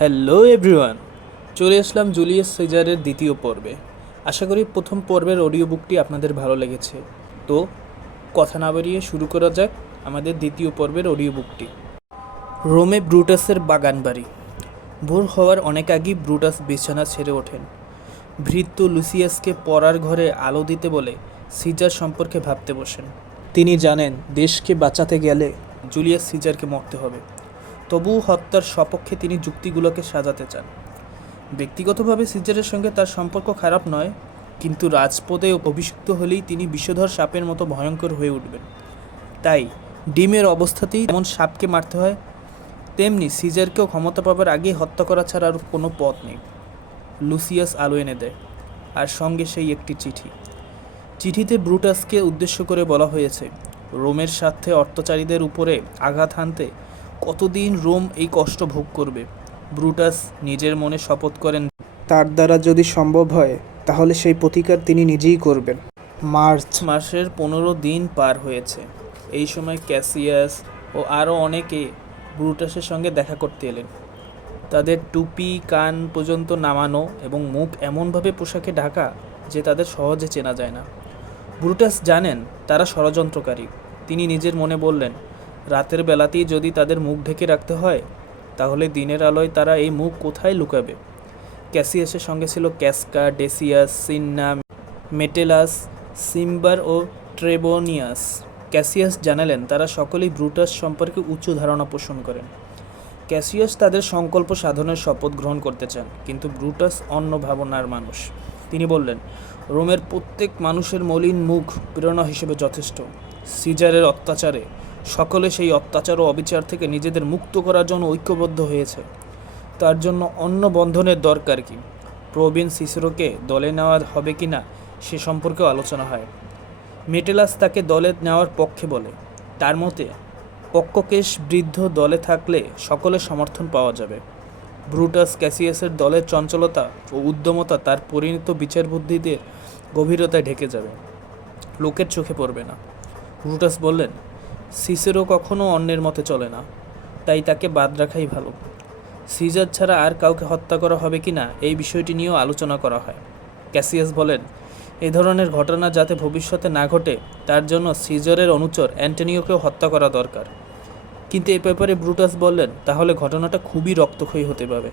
Hello everyone, চলে আসলাম Julius সিজারের দ্বিতীয় পর্বে। আশা করি প্রথম পর্বের অডিও বুকটি আপনাদের ভালো লেগেছে। তো কথা না বাড়িয়ে শুরু করা যাক আমাদের দ্বিতীয় পর্বের অডিও বুকটি। রোমে ব্রুটাসের বাগান বাড়ি। ভোর হওয়ার অনেক আগেই ব্রুটাস বিছানা ছেড়ে ওঠেন। ভৃত্য লুসিয়াসকে পড়ার ঘরে আলো দিতে বলে সিজার সম্পর্কে ভাবতে বসেন। তিনি জানেন দেশকে বাঁচাতে গেলে জুলিয়াস সিজারকে মরতে হবে। তবুও হত্যার সপক্ষে তিনি যুক্তিগুলোকে সাজাতে চান। ব্যক্তিগতভাবে সিজারের সঙ্গে তার সম্পর্ক খারাপ নয়, কিন্তু রাজপদে অভিষিক্ত হলেই তিনি বিষধর সাপের মতো ভয়ঙ্কর হয়ে উঠবেন। তাই ডিমের অবস্থাতেই যেমন সাপকে মারতে হয়, তেমনি সিজারকেও ক্ষমতা পাবার আগেই হত্যা করা ছাড়া আর কোনো পথ নেই। লুসিয়াস আলো এনে দেয়, আর সঙ্গে সেই একটি চিঠি। চিঠিতে ব্রুটাসকে উদ্দেশ্য করে বলা হয়েছে, রোমের স্বার্থে অত্যাচারীদের উপরে আঘাত হানতে কতদিন রোম এই কষ্ট ভোগ করবে। ব্রুটাস নিজের মনে শপথ করেন, তার দ্বারা যদি সম্ভব হয় তাহলে সেই প্রতিকার তিনি নিজেই করবেন। মার্চ মাসের 15 দিন পার হয়েছে। এই সময় ক্যাসিয়াস ও আরও অনেকে ব্রুটাসের সঙ্গে দেখা করতে এলেন। তাদের টুপি কান পর্যন্ত নামানো এবং মুখ এমনভাবে পোশাকে ঢাকা যে তাদের সহজে চেনা যায় না। ব্রুটাস জানেন তারা ষড়যন্ত্রকারী। তিনি নিজের মনে বললেন, রাতের বেলাতেই যদি তাদের মুখ ঢেকে রাখতে হয়, তাহলে দিনের আলোয় তারা এই মুখ কোথায় লুকাবে। ক্যাসিয়াসের সঙ্গে ছিল ক্যাসকা, ডেসিয়াস, সিন্না, মেটেলাস, সিম্বার ও ট্রেবোনিয়াস। ক্যাসিয়াস জানালেন তারা সকলেই ব্রুটাস সম্পর্কে উচ্চ ধারণা পোষণ করেন। ক্যাসিয়াস তাদের সংকল্প সাধনের শপথ গ্রহণ করতে চান, কিন্তু ব্রুটাস অন্য ভাবনার মানুষ। তিনি বললেন, রোমের প্রত্যেক মানুষের মলিন মুখ প্রেরণা হিসেবে যথেষ্ট। সিজারের অত্যাচারে সকলে সেই অত্যাচার ও অবিচার থেকে নিজেদের মুক্ত করার জন্য ঐক্যবদ্ধ হয়েছে। তার জন্য অন্য বন্ধনের দরকার কি, প্রবীণ সিসেরোকে দলে নেওয়া হবে কি না সে সম্পর্কেও আলোচনা হয়। মেটেলাস তাকে দলে নেওয়ার পক্ষে বলে। তার মতে পক্ষকেশ বৃদ্ধ দলে থাকলে সকলের সমর্থন পাওয়া যাবে। ব্রুটাস ক্যাসিয়াসের দলের চঞ্চলতা ও উদ্যমতা তার পরিণত বিচারবুদ্ধিদের গভীরতায় ঢেকে যাবে, লোকের চোখে পড়বে না। ব্রুটাস বললেন, সিসেরো কখনো অন্যের মতে চলে না, তাই তাকে বাদ রাখাই ভালো। সিজার ছাড়া আর কাউকে হত্যা করা হবে কি না এই বিষয়টি নিয়েও আলোচনা করা হয়। ক্যাসিয়াস বলেন, এ ধরনের ঘটনা যাতে ভবিষ্যতে না ঘটে তার জন্য সিজারের অনুচর অ্যান্টনিওকেও হত্যা করা দরকার। কিন্তু এ ব্যাপারে ব্রুটাস বললেন, তাহলে ঘটনাটা খুবই রক্তক্ষয়ী হতে পারে।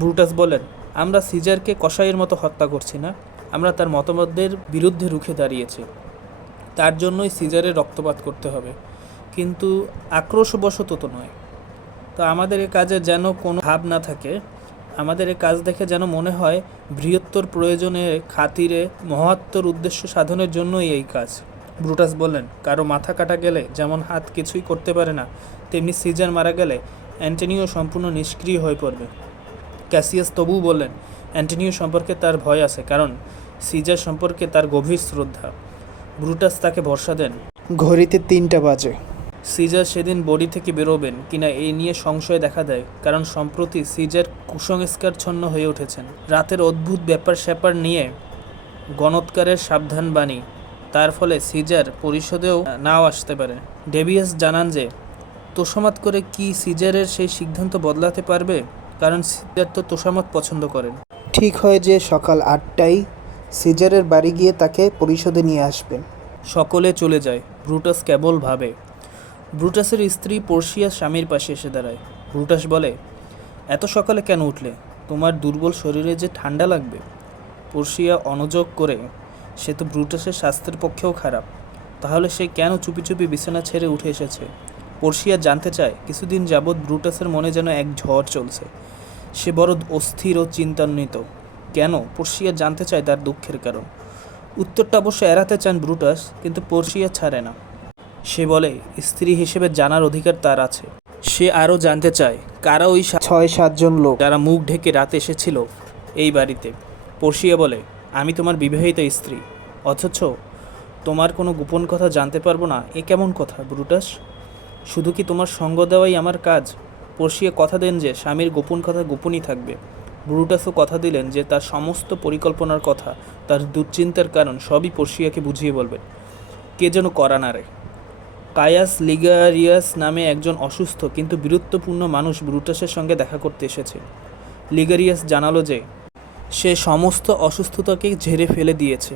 ব্রুটাস বলেন, আমরা সিজারকে কসাইয়ের মতো হত্যা করছি না, আমরা তার মতবাদের বিরুদ্ধে রুখে দাঁড়িয়েছি। তার জন্যই সিজারের রক্তপাত করতে হবে, কিন্তু আক্রোশবশত তো নয়। তো আমাদের এ কাজে যেন কোনো ভাব না থাকে, আমাদের এ কাজ দেখে যেন মনে হয় বৃহত্তর প্রয়োজনের খাতিরে মহত্তর উদ্দেশ্য সাধনের জন্যই এই কাজ। ব্রুটাস বললেন, কারো মাথা কাটা গেলে যেমন হাত কিছুই করতে পারে না, তেমনি সিজার মারা গেলে অ্যান্টনিও সম্পূর্ণ নিষ্ক্রিয় হয়ে পড়বে। ক্যাসিয়াস তবুও বললেন, অ্যান্টনিও সম্পর্কে তার ভয় আছে, কারণ সিজার সম্পর্কে তার গভীর শ্রদ্ধা। ব্রুটাস তাকে ভরসা দেন, ঘড়িতে 3টা বাজে। সিজার সেদিন বডি থেকে বেরোবেন কিনা এই নিয়ে সংশয় দেখা দেয়, কারণ সম্প্রতি সিজার কুসংস্কারচ্ছন্ন হয়ে উঠেছেন। রাতের অদ্ভুত ব্যাপার স্যাপার নিয়ে গণৎকারের সাবধান বাণী, তার ফলে সিজার পরিষদেও নাও আসতে পারে। ডেভিয়াস জানান যে তোষামত করে কি সিজারের সেই সিদ্ধান্ত বদলাতে পারবে, কারণ সিজার তো তোষামত পছন্দ করেন। ঠিক হয় যে সকাল 8টায় সিজারের বাড়ি গিয়ে তাকে পরিষদে নিয়ে আসবেন। সকলে চলে যায়। ব্রুটাস কেবল ভাবে। ব্রুটাসের স্ত্রী পোর্সিয়া স্বামীর পাশে এসে দাঁড়ায়। ব্রুটাস বলে, এত সকালে কেন উঠলে, তোমার দুর্বল শরীরে যে ঠান্ডা লাগবে। পোর্সিয়া অনুযোগ করে, সে তো ব্রুটাসের স্বাস্থ্যের পক্ষেও খারাপ, তাহলে সে কেন চুপি চুপি বিছানা ছেড়ে উঠে এসেছে। পোর্সিয়া জানতে চায়, কিছুদিন যাবৎ ব্রুটাসের মনে যেন এক ঝড় চলছে, সে বড় অস্থির ও চিন্তান্বিত। কেন? পোর্সিয়া জানতে চায় তার দুঃখের কারণ। উত্তরটা অবশ্য এড়াতে চান ব্রুটাস, কিন্তু পোর্সিয়া ছাড়ে না। সে বলে, স্ত্রী হিসেবে জানার অধিকার তার আছে। সে আরও জানতে চায়, কারা ওই 6-7 জন লোক যারা মুখ ঢেকে রাতে এসেছিল এই বাড়িতে। পোর্সিয়া বলে, আমি তোমার বিবাহিত স্ত্রী, অথচ তোমার কোনো গোপন কথা জানতে পারবো না, এ কেমন কথা ব্রুটাস? শুধু কি তোমার সঙ্গ দেওয়াই আমার কাজ? পোর্সিয়া কথা দেন যে স্বামীর গোপন কথা গোপনই থাকবে। ব্রুটাসও কথা দিলেন যে তার সমস্ত পরিকল্পনার কথা, তার দুশ্চিন্তার কারণ সবই পোর্সিয়াকে বুঝিয়ে বলবেন। কে যেন করা না রে। কায়াস লিগারিয়াস নামে একজন অসুস্থ কিন্তু বীরত্বপূর্ণ মানুষ ব্রুটাসের সঙ্গে দেখা করতে এসেছে। লিগারিয়াস জানালো যে সে সমস্ত অসুস্থতাকে ঝেড়ে ফেলে দিয়েছে।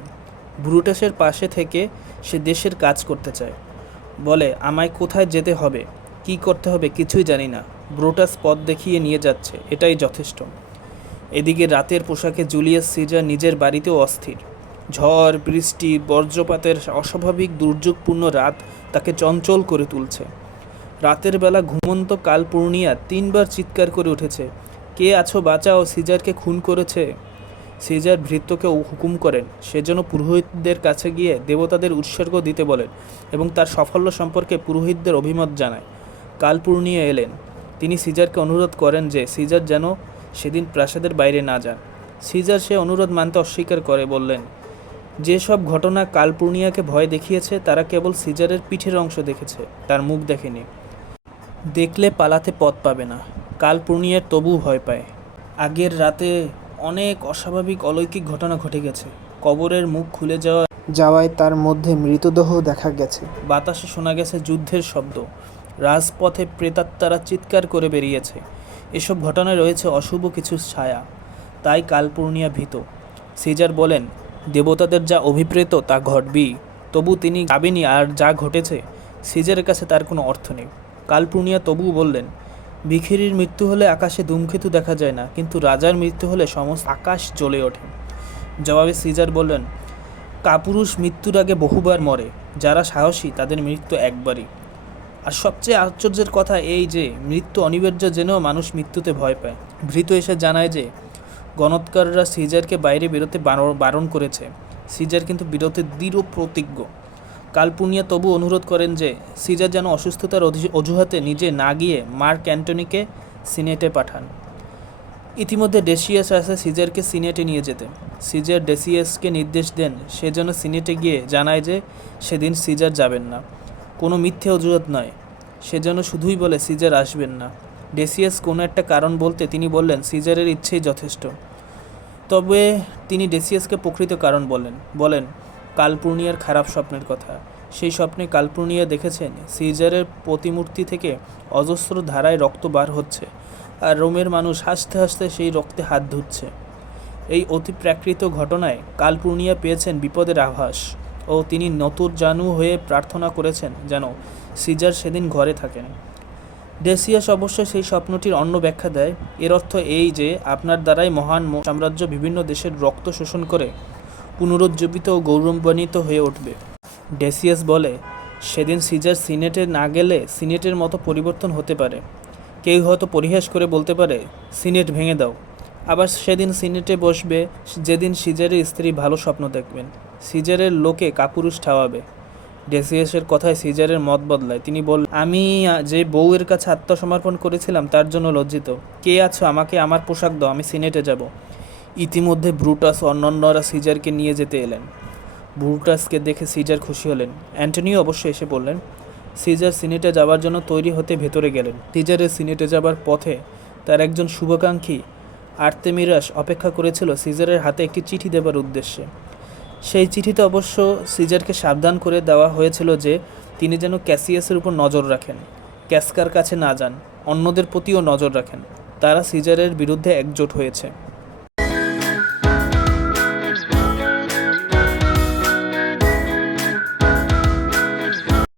ব্রুটাসের পাশে থেকে সে দেশের কাজ করতে চায়। বলে, আমায় কোথায় যেতে হবে, কি করতে হবে কিছুই জানি না। ব্রুটাস পথ দেখিয়ে নিয়ে যাচ্ছে, এটাই যথেষ্ট। এদিকে রাতের পোশাকে জুলিয়াস সিজার নিজের বাড়িতেও অস্থির। ঝড়, বৃষ্টি, বজ্রপাতের অস্বাভাবিক দুর্যোগপূর্ণ রাত তাকে চঞ্চল করে তুলছে। রাতের বেলা ঘুমন্ত কালপূর্ণিয়া 3 বার চিৎকার করে উঠেছে, কে আছো বাঁচাও, সিজারকে খুন করেছে। সিজার ভৃত্যকে হুকুম করেন সে যেন পুরোহিতদের কাছে গিয়ে দেবতাদের উৎসর্গ দিতে বলেন এবং তার সাফল্য সম্পর্কে পুরোহিতদের অভিমত জানায়। কালপূর্ণিয়া এলেন। তিনি সিজারকে অনুরোধ করেন যে সিজার যেন সেদিন প্রাসাদের বাইরে না যান। সিজার সে অনুরোধ মানতে অস্বীকার করে বললেন, যেসব ঘটনা কালপূর্ণিয়াকে ভয় দেখিয়েছে তারা কেবল সিজারের পিঠের অংশ দেখেছে, তার মুখ দেখেনি। দেখলে পালাতে পথ পাবে না। কালপূর্ণিয়ার তবুও ভয় পায়। আগের রাতে অনেক অস্বাভাবিক অলৌকিক ঘটনা ঘটে গেছে। কবরের মুখ খুলে যাওয়ায় তার মধ্যে মৃতদেহ দেখা গেছে। বাতাসে শোনা গেছে যুদ্ধের শব্দ। রাজপথে প্রেতাত্মারা চিৎকার করে বেরিয়েছে। এসব ঘটনায় রয়েছে অশুভ কিছু ছায়া। তাই কালপূর্ণিয়া ভীত। সিজার বলেন, দেবতাদের যা অভিপ্রেত তা ঘটবেই। তবু তিনি যাবেনই, আর যা ঘটেছে সিজারের কাছে তার কোনো অর্থ নেই। কালপূর্ণিয়া তবুও বললেন, ভিখিরির মৃত্যু হলে আকাশে ধূমকেতু দেখা যায় না, কিন্তু রাজার মৃত্যু হলে সমস্ত আকাশ জ্বলে ওঠে। জবাবে সিজার বললেন, কাপুরুষ মৃত্যুর আগে বহুবার মরে, যারা সাহসী তাদের মৃত্যু একবারই। আর সবচেয়ে আশ্চর্যের কথা এই যে মৃত্যু অনিবার্য জেনেও মানুষ মৃত্যুতে ভয় পায়। ভৃত এসে জানায় যে গণৎকাররা সিজারকে বাইরে বেরোতে বারণ করেছে। সিজার কিন্তু বিরোধে দৃঢ় প্রতিজ্ঞ। কালপূর্ণিয়া তবু অনুরোধ করেন যে সিজার যেন অসুস্থতার অজুহাতে নিজে না গিয়ে মার্ক অ্যান্টনিকে সিনেটে পাঠান। ইতিমধ্যে ডেসিয়াস আসে সিজারকে সিনেটে নিয়ে যেতে। সিজার ডেসিয়াসকে নির্দেশ দেন সে যেন সিনেটে গিয়ে জানায় যে সেদিন সিজার যাবেন না। কোনো মিথ্যে অজুহাত নয়, সে যেন শুধুই বলে সিজার আসবেন না। ডেসিয়াস কোনো একটা কারণ বলতে তিনি বললেন সিজারের ইচ্ছেই যথেষ্ট। তবে তিনি ডেসিয়াসকে প্রকৃত কারণ বলেন কালপূর্ণিয়ার খারাপ স্বপ্নের কথা। সেই স্বপ্নে কালপূর্ণিয়া দেখেছেন সিজারের প্রতিমূর্তি থেকে অজস্র ধারায় রক্ত বার হচ্ছে, আর রোমের মানুষ হাসতে হাসতে সেই রক্তে হাত ধুচ্ছে। এই অতিপ্রাকৃত ঘটনায় কালপূর্ণিয়া পেয়েছেন বিপদের আভাস ও তিনি নতজানু হয়ে প্রার্থনা করেছেন যেন সিজার সেদিন ঘরে থাকেন। ডেসিয়াস অবশ্য সেই স্বপ্নটির অন্য ব্যাখ্যা দেয়। এর অর্থ এই যে আপনার দ্বারাই মহান সাম্রাজ্য বিভিন্ন দেশের রক্ত শোষণ করে পুনরুজ্জীবিত ও গৌরবান্বিত হয়ে উঠবে। ডেসিয়াস বলে, সেদিন সিজার সিনেটে না গেলে সিনেটের মতো পরিবর্তন হতে পারে। কেউ হয়তো পরিহাস করে বলতে পারে সিনেট ভেঙে দাও। আবার সেদিন সিনেটে বসবে যেদিন সিজারের স্ত্রী ভালো স্বপ্ন দেখবেন। সিজারের লোকে কাপুরুষ ঠাওয়াবে। ডেসিয়াসের কথায় সিজারের মত বদলায়। তিনি বললেন, আমি যে বউয়ের কাছে আত্মসমর্পণ করেছিলাম তার জন্য লজ্জিত। কে আছো, আমাকে আমার পোশাক দাও, আমি সিনেটে যাব। ইতিমধ্যে ব্রুটাস ও অন্যান্যরা সিজারকে নিয়ে যেতে এলেন। ব্রুটাসকে দেখে সিজার খুশি হলেন। অ্যান্টনিও অবশ্য এসে বললেন। সিজার সিনেটে যাওয়ার জন্য তৈরি হতে ভেতরে গেলেন। সিজারের সিনেটে যাবার পথে তার একজন শুভাকাঙ্ক্ষী আর্তেমিরাস অপেক্ষা করেছিল সিজারের হাতে একটি চিঠি দেবার উদ্দেশ্যে। সেই চিঠিতে অবশ্য সিজারকে সাবধান করে দেওয়া হয়েছিল যে তিনি যেন ক্যাসিয়াসের উপর নজর রাখেন, ক্যাসকার কাছে না যান, অন্যদের প্রতিও নজর রাখেন। তারা সিজারের বিরুদ্ধে একজোট হয়েছে।